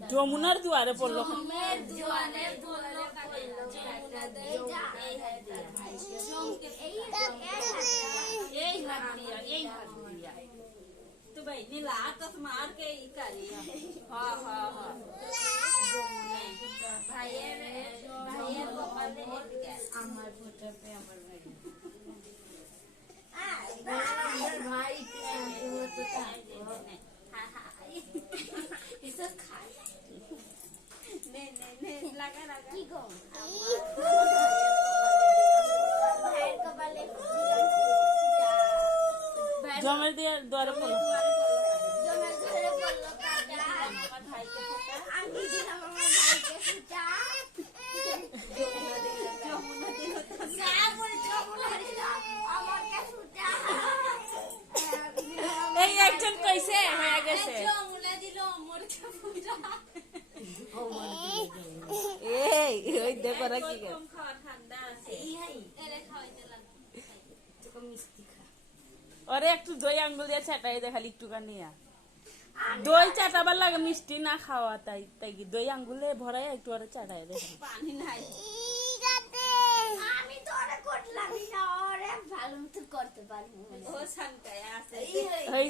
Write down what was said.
যমুনার দুয়ারে পড়লো तो भाई नीला आकाश मार के ही करिए हाँ हाँ हाँ भाई को पढ़ने अमर फोटो पे अमर भाई वो तो इसे खा नहीं लगा लगा की गो भाई को वाले জমের দিয়ে দুয়ারে পড়লো জমের ঘরে বললো কাটা আমার ভাইকে ফোটা আমি দিলাম আমার ভাইকে ফোটা যমুনা দিল না বলে যমুনা দিল আমাকে ফোটা এই একজন কইছে হয়ে গেছে যমুনা দিল আমাকে ফোটা এই ওই দেখো রা কি করে খাওয়া ঠান্ডা আছে এই এরে খাওয়াইতে লাগবে তো মিষ্টি খা ওরে একটু দই আঙ্গুল দিয়ে চাটাই দে খালি একটুখানি দই চাটাবার লাগে মিষ্টি না খাওয়া তাই তাই কি দই আঙ্গুলে ভরাই একটু ওরে চাটাই দে পানি নাই আমি তো ওরে করলাম না ওরে ভালো মতো করতে পারবো ও সানকায় আছে এই